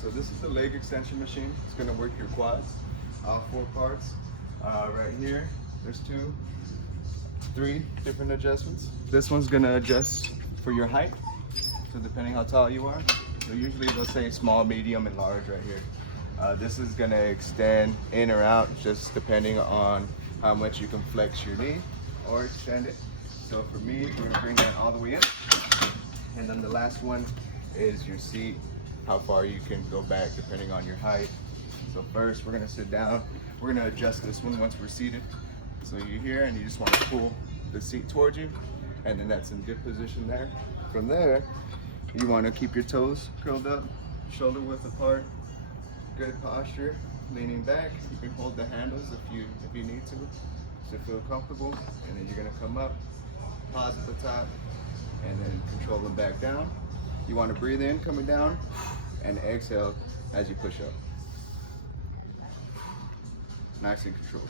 So this is the leg extension machine. It's gonna work your quads, all 4 parts. Right here, there's 3 different adjustments. This one's gonna adjust for your height. So depending how tall you are. So usually they'll say small, medium, and large right here. This is gonna extend in or out just depending on how much you can flex your knee or extend it. So for me, we're gonna bring that all the way in. And then the last one is your seat, how far you can go back depending on your height. So first we're gonna sit down. We're gonna adjust this one once we're seated. So you're here and you just wanna pull the seat towards you, and then that's in good position there. From there, you wanna keep your toes curled up, shoulder width apart, good posture, leaning back. You can hold the handles if you need to feel comfortable. And then you're gonna come up, pause at the top, and then control them back down. You want to breathe in coming down and exhale as you push up. Nice and controlled.